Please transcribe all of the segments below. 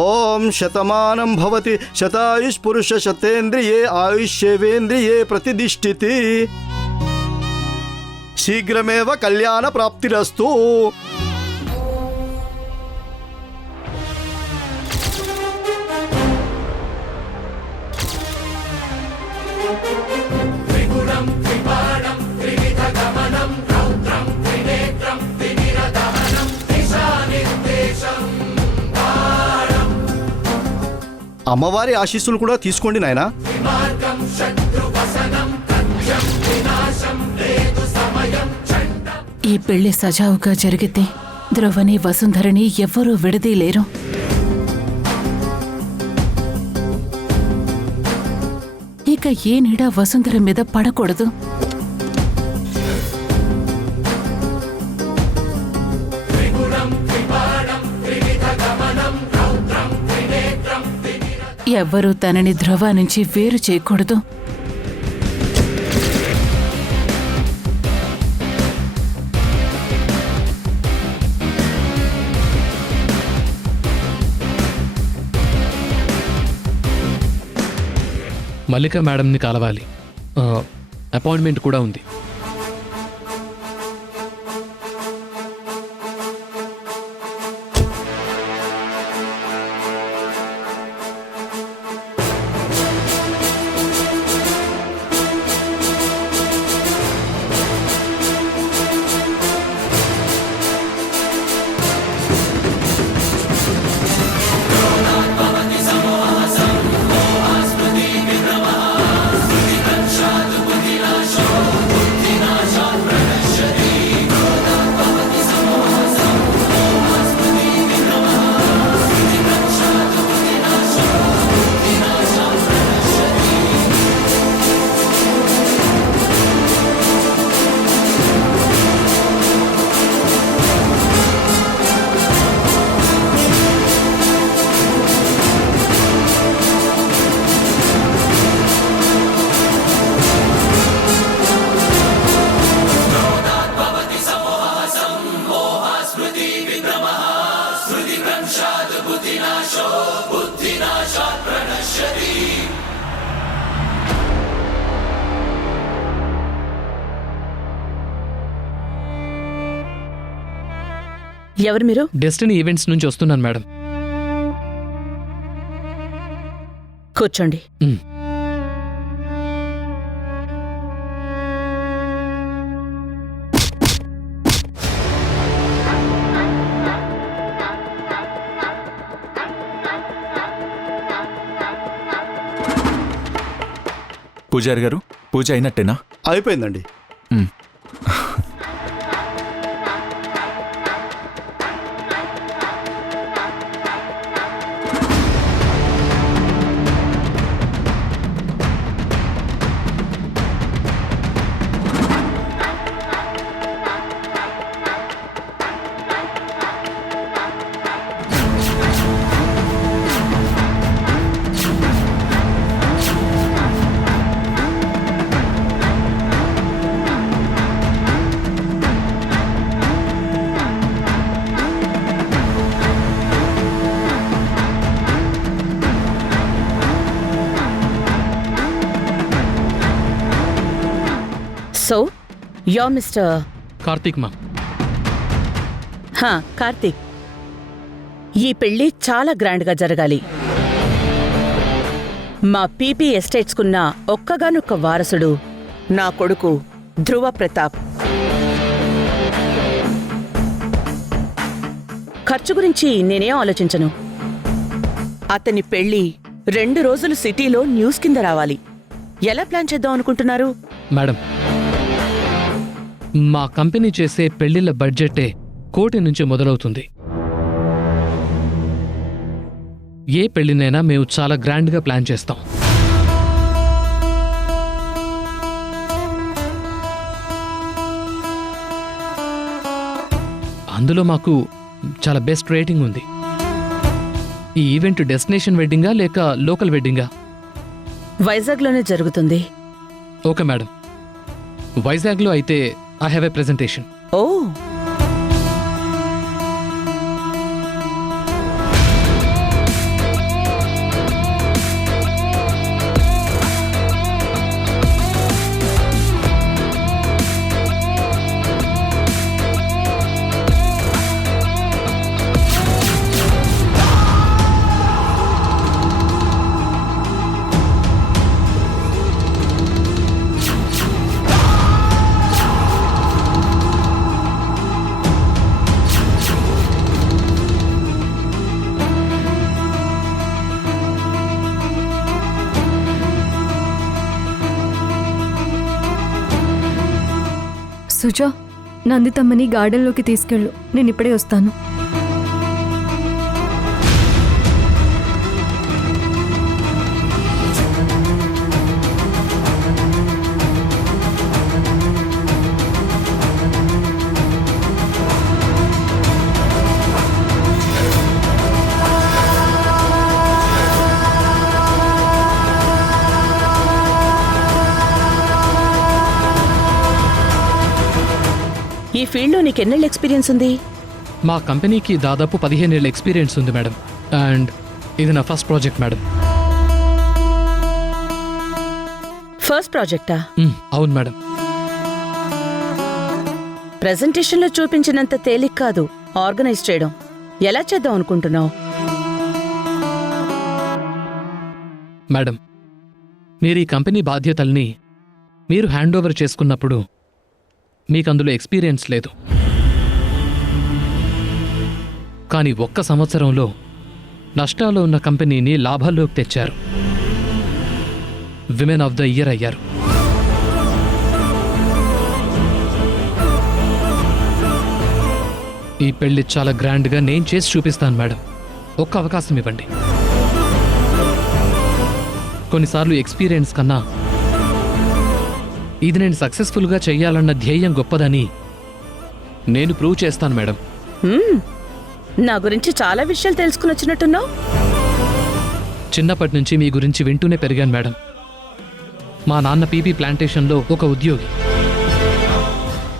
ఓం శతమానం భవతి శతాయుష్ పురుష శతేంద్రియే ఆయుష్యేవేంద్రియే ప్రతిదిష్ఠితి. శీఘ్రమేవ కళ్యాణ ప్రాప్తిరస్తు. అమ్మవారి ఆశీస్సులు కూడా తీసుకోండి నాయనా. ఈ పెళ్లి సజావుగా జరిగితే ధ్రువని వసుంధరని ఎవ్వరూ విడదీయలేరు. ఇక ఏ నీడ వసుంధర మీద పడకూడదు. ఎవ్వరూ తనని ధ్రువ నుంచి వేరు చేయకూడదు. మల్లిక మేడంని కలవాలి. అపాయింట్మెంట్ కూడా ఉంది. ఎవరు మీరు? డెస్టినీ ఈవెంట్స్ నుంచి వస్తున్నాను మేడం. కూర్చోండి. పూజారి గారు, పూజ అయినట్టేనా? అయిపోయిందండి. సో యో మిస్టర్ కార్తీక్ మా. కార్తీక్, ఈ పెళ్లి చాలా గ్రాండ్గా జరగాలి. మా పీపీ ఎస్టేట్స్కున్న ఒక్కగానొక్క వారసుడు నా కొడుకు ధ్రువ ప్రతాప్. ఖర్చు గురించి నేనేం ఆలోచించను. అతని పెళ్లి 2 రోజులు సిటీలో న్యూస్ కింద రావాలి. ఎలా ప్లాన్ చేద్దాం అనుకుంటున్నారు? మేడం, మా కంపెనీ చేసే పెళ్లిళ్ల బడ్జెటే 1 కోటి నుంచి మొదలవుతుంది. ఏ పెళ్లినైనా మేము చాలా గ్రాండ్గా ప్లాన్ చేస్తాం. అందులో మాకు చాలా బెస్ట్ రేటింగ్ ఉంది. ఈ ఈవెంట్ డెస్టినేషన్ వెడ్డింగా లేక లోకల్ వెడ్డింగా? వైజాగ్లోనే జరుగుతుంది. ఓకే మేడం, వైజాగ్లో అయితే ఐ హ్యావ్ ఎ ప్రెజెంటేషన్. ఓ, సుజా, నందితమ్మని గార్డెన్లోకి తీసుకెళ్ళు. నేను ఇప్పుడే వస్తాను. ఈ ఫీల్డ్లో నీకెన్నేళ్ళ ఎక్స్పీరియన్స్ ఉంది? మా కంపెనీకి దాదాపు 15 ఏళ్ళ ఎక్స్పీరియన్స్ ఉంది మేడం. అండ్ ఇది నా ఫస్ట్ ప్రాజెక్ట్ మేడం. ఫస్ట్ ప్రాజెక్టా? అవును మేడం. ప్రెజెంటేషన్లో చూపించినంత తేలిక కాదు ఆర్గనైజ్ చేయడం. ఎలా చేద్దాం అనుకుంటున్నావు? మేడం, మీరు ఈ కంపెనీ బాధ్యతల్ని మీరు హ్యాండ్ ఓవర్ చేసుకున్నప్పుడు మీకు అందులో ఎక్స్పీరియన్స్ లేదు. కానీ ఒక్క సంవత్సరంలో నష్టాల్లో ఉన్న కంపెనీని లాభాల్లోకి తెచ్చారు. విమెన్ ఆఫ్ ద ఇయర్ అయ్యారు. ఈ పెళ్లి చాలా గ్రాండ్గా నేను చేసి చూపిస్తాను మేడం. ఒక్క అవకాశం ఇవ్వండి. కొన్నిసార్లు ఎక్స్పీరియన్స్ కన్నా ఇది నేను సక్సెస్ఫుల్గా చెయ్యాలన్న ధ్యేయం గొప్పదని నేను ప్రూవ్ చేస్తాను మేడం. నా గురించి చాలా విషయాలు తెలుసుకుని వచ్చినట్టున్నావు. చిన్నప్పటి నుంచి మీ గురించి వింటూనే పెరిగాను మేడం. మా నాన్న పీపీ ప్లాంటేషన్లో ఒక ఉద్యోగి.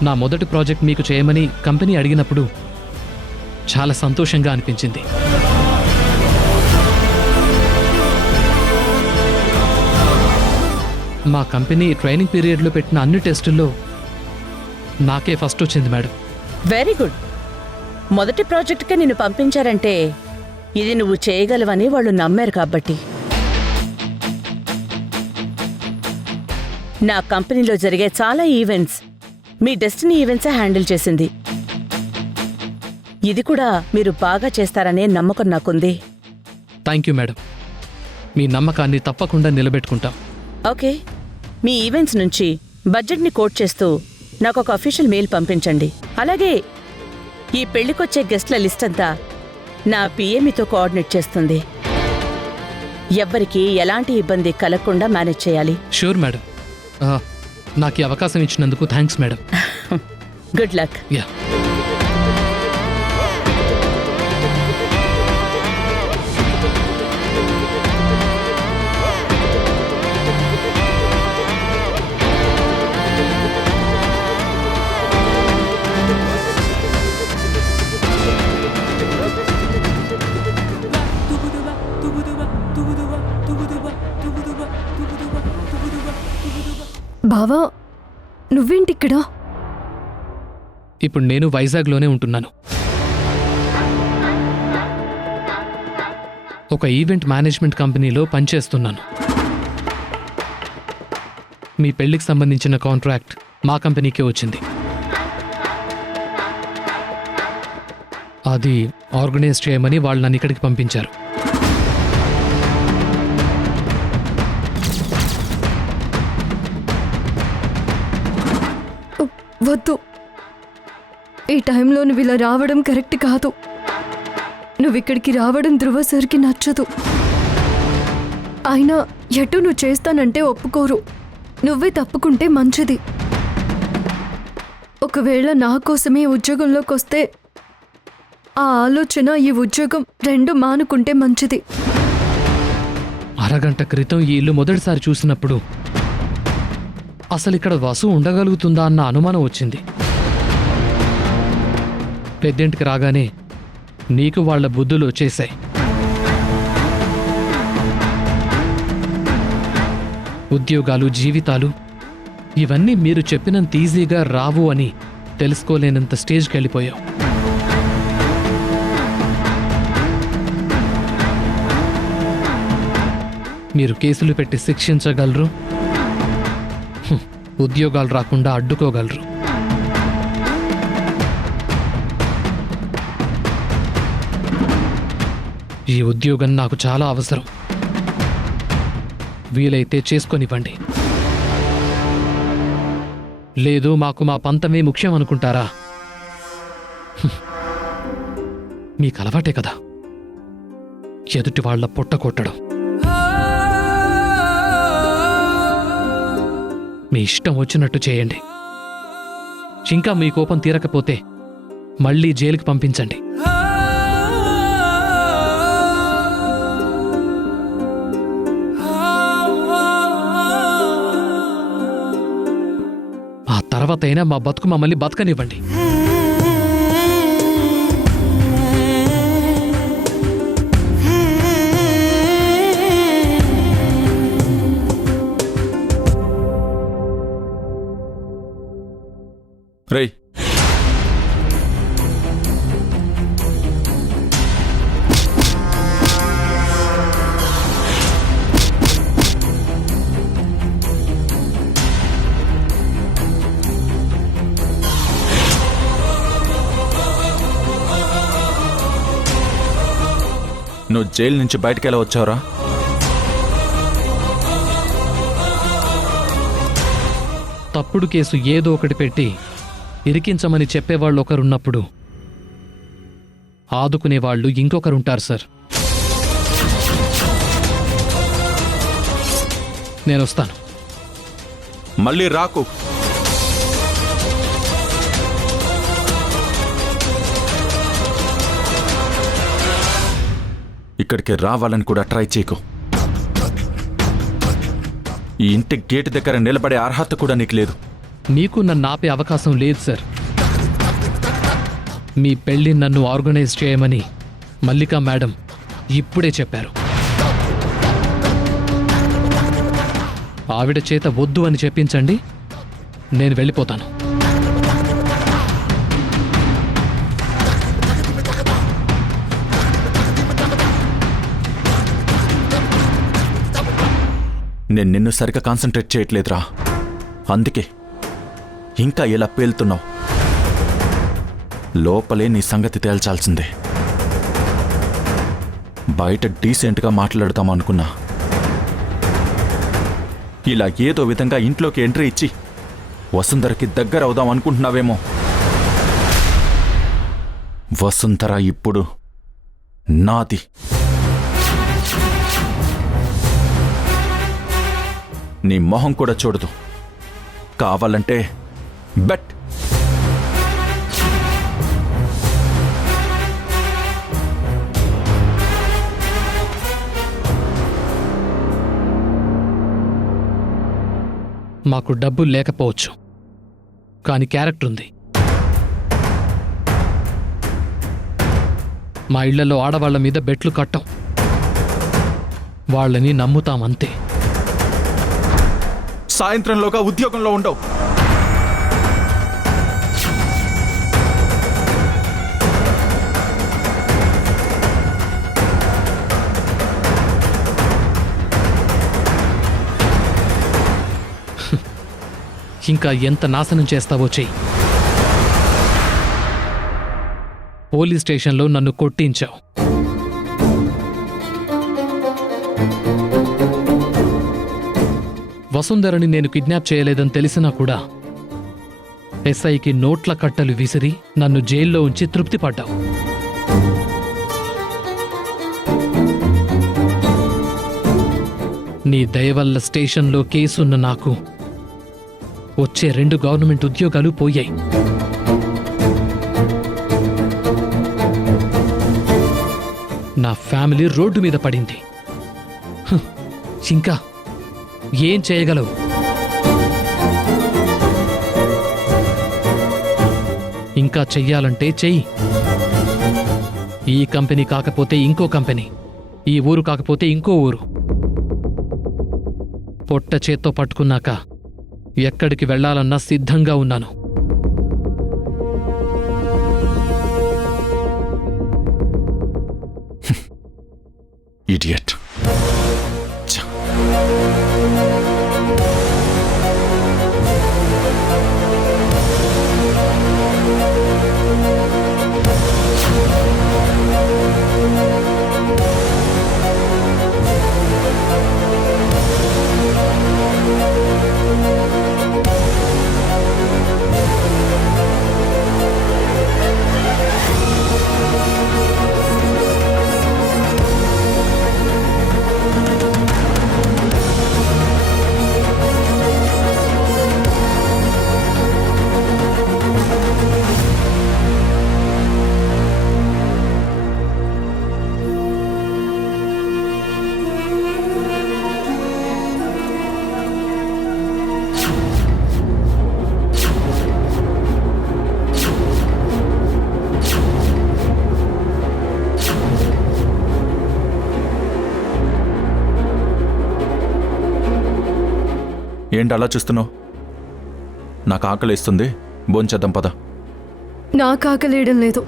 నా మొదటి ప్రాజెక్ట్ మీకు చేయమని కంపెనీ అడిగినప్పుడు చాలా సంతోషంగా అనిపించింది. మా కంపెనీ ట్రైనింగ్ పీరియడ్లో పెట్టిన అన్ని టెస్టుల్లో నాకే ఫస్ట్ వచ్చింది మేడం. Very good. మొదటి ప్రాజెక్టుకే నిన్ను పంపించారంటే ఇది నువ్వు చేయగలవని వాళ్ళు నమ్మారు కాబట్టి. నా కంపెనీలో జరిగే చాలా ఈవెంట్స్ మీ డెస్టినీ ఈవెంట్సే హ్యాండిల్ చేసింది. ఇది కూడా మీరు బాగా చేస్తారనే నమ్మకం నాకుంది. Thank you madam. మీ నమ్మకాన్ని తప్పకుండా నిలబెట్టుకుంటాం. ఓకే, మీ ఈవెంట్స్ నుంచి బడ్జెట్ని కోట్ చేస్తూ నాకు ఒక అఫీషియల్ మెయిల్ పంపించండి. అలాగే ఈ పెళ్లికొచ్చే గెస్ట్ల లిస్ట్ అంతా నా పిఏ మీతో కోఆర్డినేట్ చేస్తుంది. ఎవ్వరికీ ఎలాంటి ఇబ్బంది కలగకుండా మేనేజ్ చేయాలి. Sure madam. నాకు ఈ అవకాశం ఇచ్చినందుకు thanks madam. Good luck. Yeah. బావా, నువ్వేంటిక్కడ? ఇప్పుడు నేను వైజాగ్లోనే ఉంటున్నాను. ఒక ఈవెంట్ మేనేజ్మెంట్ కంపెనీలో పనిచేస్తున్నాను. మీ పెళ్లికి సంబంధించిన కాంట్రాక్ట్ మా కంపెనీకే వచ్చింది. అది ఆర్గనైజ్ చేయమని వాళ్ళు నన్ను ఇక్కడికి పంపించారు. వద్దు, ఈ టైంలో నువ్వు ఇలా రావడం కరెక్ట్ కాదు. నువ్విక్కడికి రావడం ధ్రువ సార్కి నచ్చదు. అయినా ఎటు నువ్వు చేస్తానంటే ఒప్పుకోరు. నువ్వే తప్పుకుంటే మంచిది. ఒకవేళ నా కోసమే ఉద్యోగంలోకి వస్తే ఆ ఆలోచన, ఈ ఉద్యోగం రెండు మానుకుంటే మంచిది. అరగంట క్రితం ఈ ఇల్లు మొదటిసారి చూసినప్పుడు అసలు ఇక్కడ వసు ఉండగలుగుతుందా అన్న అనుమానం వచ్చింది. పెద్దింటికి రాగానే నీకు వాళ్ళ బుద్ధులు వచ్చేశాయి. ఉద్యోగాలు, జీవితాలు ఇవన్నీ మీరు చెప్పినంత ఈజీగా రావు అని తెలుసుకోలేనంత స్టేజ్కి వెళ్ళిపోయావు. మీరు కేసులు పెట్టి శిక్షించగలరు, ఉద్యోగాలు రాకుండా అడ్డుకోగలరు. ఈ ఉద్యోగం నాకు చాలా అవసరం. వీలైతే చేసుకొనివ్వండి, లేదు మాకు మా పంతమే ముఖ్యం అనుకుంటారా? మీకు అలవాటే కదా ఎదుటి వాళ్ల పొట్ట కొట్టడం. మీ ఇష్టం వచ్చినట్టు చేయండి. ఇంకా మీ కోపం తీరకపోతే మళ్ళీ జైలుకి పంపించండి. ఆ తర్వాతైనా మా బతుకు మమ్మల్ని బతకనివ్వండి. రేయ్, నువ్వు జైలు నుంచి బయటికి ఎలా వచ్చావురా? తప్పుడు కేసు ఏదో ఒకటి పెట్టి ఇరికించమని చెప్పేవాళ్ళు ఒకరున్నప్పుడు ఆదుకునేవాళ్ళు ఇంకొకరుంటారు సార్. నేనొస్తాను. మళ్ళీ రాకు. ఇక్కడికి రావాలని కూడా ట్రై చేయకు. ఈ ఇంటి గేటు దగ్గర నిలబడే అర్హత కూడా నీకు లేదు. మీకు నన్ను ఆపే అవకాశం లేదు సార్. మీ పెళ్లి నన్ను ఆర్గనైజ్ చేయమని మల్లికా మేడం ఇప్పుడే చెప్పారు. ఆవిడ చేత వద్దు అని చెప్పించండి, నేను వెళ్ళిపోతాను. నేను నిన్ను సరిగ్గా కాన్సన్ట్రేట్ చేయట్లేదురా. అందుకే ఇంకా ఇలా పేలుతున్నావు. లోపలే నీ సంగతి తేల్చాల్సిందే. బయట డీసెంట్గా మాట్లాడతాం అనుకున్నా, ఇలా ఏదో విధంగా ఇంట్లోకి ఎంట్రీ ఇచ్చి వసుంధరకి దగ్గర అవుదాం అనుకుంటున్నావేమో. వసుంధర ఇప్పుడు నాది. నీ మొహం కూడా చూడదు. కావాలంటే బెట్. మాకు డబ్బులు లేకపోవచ్చు, కానీ క్యారెక్టర్ ఉంది. మా ఇళ్లలో ఆడవాళ్ల మీద బెట్లు కట్టం, వాళ్ళని నమ్ముతామంతే. సాయంత్రంలోగా ఉద్యోగంలో ఉండవు. ఇంకా ఎంత నాశనం చేస్తావో చెయ్యి. పోలీస్ స్టేషన్లో నన్ను కొట్టించావు. వసుంధరని నేను కిడ్నాప్ చేయలేదని తెలిసినా కూడా ఎస్ఐకి నోట్ల కట్టలు విసిరి నన్ను జైల్లో ఉంచి తృప్తి పడ్డావు. నీ దయ వల్ల స్టేషన్లో కేసున్న నాకు వచ్చే 2 గవర్నమెంట్ ఉద్యోగాలు పోయాయి. నా ఫ్యామిలీ రోడ్డు మీద పడింది. ఇంకా ఏం చేయగలవు? ఇంకా చెయ్యాలంటే చెయ్యి. ఈ కంపెనీ కాకపోతే ఇంకో కంపెనీ, ఈ ఊరు కాకపోతే ఇంకో ఊరు. పొట్ట చేత్తో పట్టుకున్నాక ఎక్కడికి వెళ్లాలన్నా సిద్ధంగా ఉన్నాను. ఇడియట్. ఏంటి అలా చూస్తున్నావు? నాకు ఆకలిస్తుంది, భోంచేద్దాం పద. నాకు ఆకలేయడం లేదు.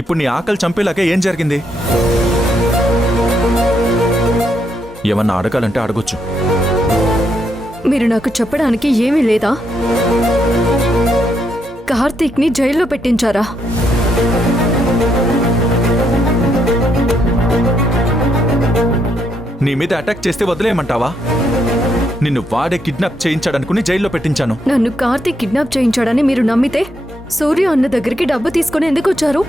ఇప్పుడు నీ ఆకలి చంపేలాగా ఏం జరిగింది? ఏమన్నా అడగాలంటే అడగొచ్చు. మీరు నాకు చెప్పడానికి ఏమీ లేదా? కార్తీక్ని జైల్లో పెట్టించారా? నీ మీద అటాక్ చేస్తే వదిలేయమంటావా? నిన్ను వాడే కిడ్నాప్ చేయించాడనుకుని జైల్లో పెట్టించాను. నన్ను కార్తీక్ కిడ్నాప్ చేయించాడని మీరు నమ్మితే సూర్య అన్న దగ్గరికి డబ్బు తీసుకుని ఎందుకు వచ్చారు?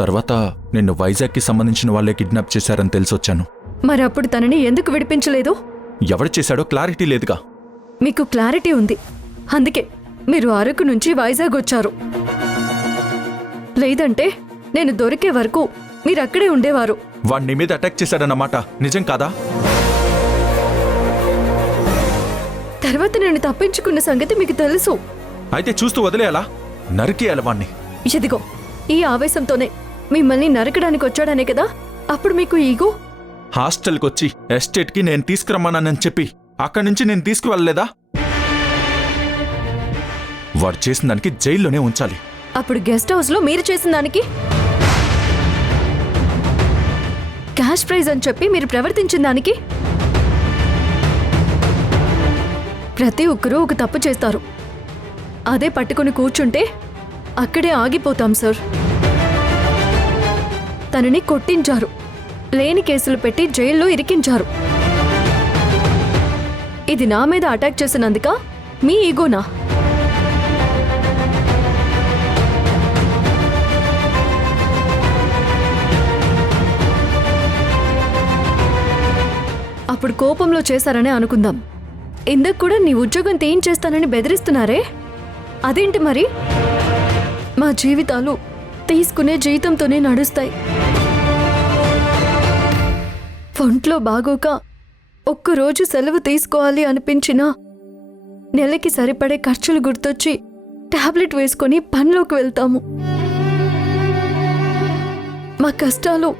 తర్వాత నిన్ను వైజాగ్కి సంబంధించిన వాళ్ళే కిడ్నాప్ చేశారని తెలిసొచ్చాను. మరి అప్పుడు తనని ఎందుకు విడిపించలేదు? ఎవరు చేశాడో క్లారిటీ లేదుగా. మీకు క్లారిటీ ఉంది, అందుకే మీరు అరకు నుంచి వైజాగ్ వచ్చారు. లేదంటే నేను దొరికే వరకు మీరు అక్కడే ఉండేవారు. వాడు నీ మీద అటాక్ చేశాడన్నమాట నిజం కాదా? తర్వాత నేను తప్పించుకున్న సంగతి మీకు తెలుసు. అయితే చూస్తూ వదిలేయాలా? నరికేయాలి వాణ్ణి. ఇదిగో ఈ ఆవేశంతోనే మిమ్మల్ని నరకడానికి వచ్చాడనే కదా అప్పుడు మీకు ఈగో. హాస్టల్కి వచ్చి ఎస్టేట్కి నేను తీసుకురమ్మన్నానని చెప్పి అక్కడి నుంచి నేను తీసుకువెళ్ళలేదా? వాడు చేసిన దానికి జైల్లోనే ఉంచాలి. అప్పుడు గెస్ట్ హౌస్ లో మీరు చేసిన దానికి క్యాష్ ప్రైజ్ అని చెప్పి మీరు ప్రవర్తించిన దానికి ప్రతి ఒక్కరూ ఒక తప్పు చేస్తారు. అదే పట్టుకుని కూర్చుంటే అక్కడే ఆగిపోతాం సార్. తనని కొట్టించారు, లేని కేసులు పెట్టి జైల్లో ఇరికించారు. ఇది నా మీద అటాక్ చేసినందుక మీ ఈగోనా? అప్పుడు కోపంలో చేశారనే అనుకుందాం. ఇందుకు కూడా నీ ఉద్యోగం తీయించేస్తానని బెదిరిస్తున్నారే, అదేంటి మరి? మా జీవితాలు తీసుకునే జీతంతోనే నడుస్తాయి. ఒంట్లో బాగోక ఒక్కరోజు సెలవు తీసుకోవాలి అనిపించినా నెలకి సరిపడే ఖర్చులు గుర్తొచ్చి టాబ్లెట్ వేసుకొని పనిలోకి వెళ్తాము. మా కష్టాలు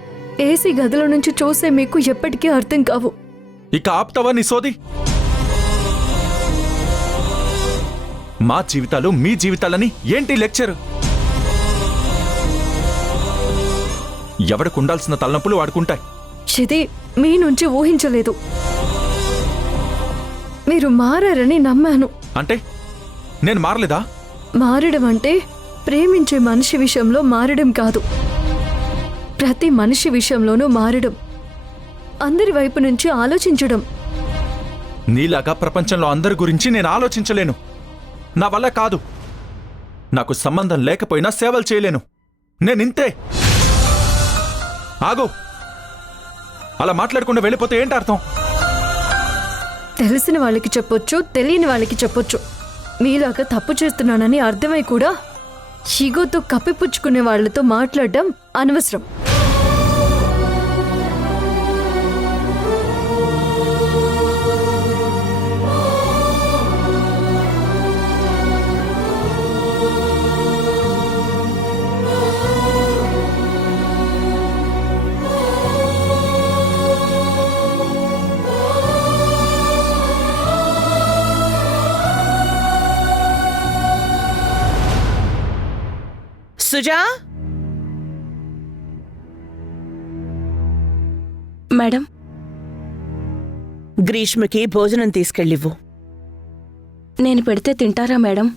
ఏసీ గదిలో నుంచి చూసే మీకు ఎప్పటికీ అర్థం కావు. ఇక ఆప్తావా నీ సోది? మా జీవితాలు మీ జీవితాలని ఏంటి లెక్చర్? ఎవడికి ఉండాల్సిన తలనొప్పులు వాడుకుంటాయి. ఇది మీ నుంచి ఊహించలేదు. మీరు మారారని నమ్మాను. అంటే నేను మారలేదా? మారడం అంటే ప్రేమించే మనిషి విషయంలో మారడం కాదు, ప్రతి మనిషి విషయంలోనూ మారడం, అందరి వైపు నుంచి ఆలోచించడం. నీలాగా ప్రపంచంలో అందరి గురించి నేను ఆలోచించలేను. నా వల్ల కాదు. నాకు సంబంధం లేకపోయినా సేవలు చేయలేను. నేనింతే. ఆగు. అలా మాట్లాడకుండా వెళ్ళిపోతే ఏంటి అర్థం? తెలిసిన వాళ్ళకి చెప్పొచ్చు, తెలియని వాళ్ళకి చెప్పొచ్చు. మీలాగా తప్పు చేస్తున్నానని అర్థమై కూడా ఈగోతో కప్పిపుచ్చుకునే వాళ్లతో మాట్లాడడం అనవసరం. సుజా, మేడం, గ్రీష్మకి భోజనం తీసుకెళ్ళివ్వు. నేను పెడితే తింటారా మేడం?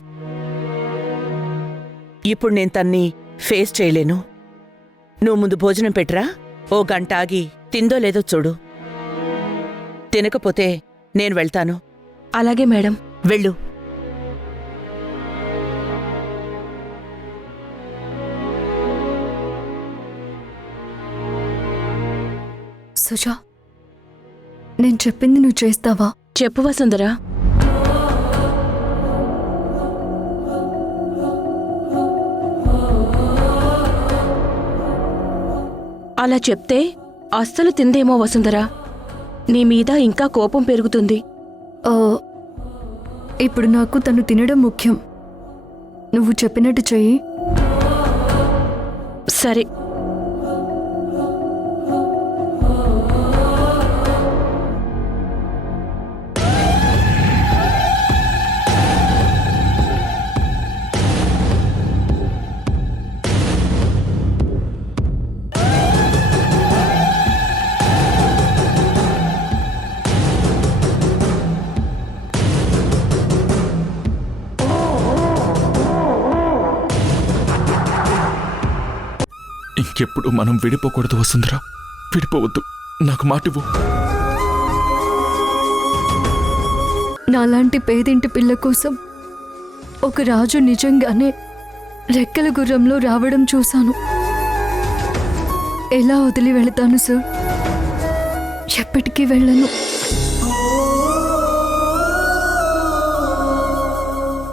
ఇప్పుడు నేను తన్ని ఫేస్ చేయలేను. నువ్వు ముందు భోజనం పెట్టరా, ఓ గంట ఆగి తిందో లేదో చూడు. తినకపోతే నేను వెళ్తాను. అలాగే మేడం. వెళ్ళు. సుజా, నేను చెప్పింది నువ్వు చేస్తావా? చెప్పు వసుంధరా. అలా చెప్తే అస్సలు తిందేమో వసుంధరా. నీ మీద ఇంకా కోపం పెరుగుతుంది. ఆ, ఇప్పుడు నాకు తను తినడం ముఖ్యం. నువ్వు చెప్పినట్టు చెయ్యి. సరే. ఇంకెప్పుడు మనం విడిపోకూడదు వసుంధరా. విడిపోవద్దు. నాకు మాటివ్వు. నాలాంటి పేదింటి పిల్ల కోసం ఒక రాజు నిజంగానే రెక్కల గుర్రంలో రావడం చూశాను. ఎలా వదిలి వెళతాను సార్? ఎప్పటికీ వెళ్ళను.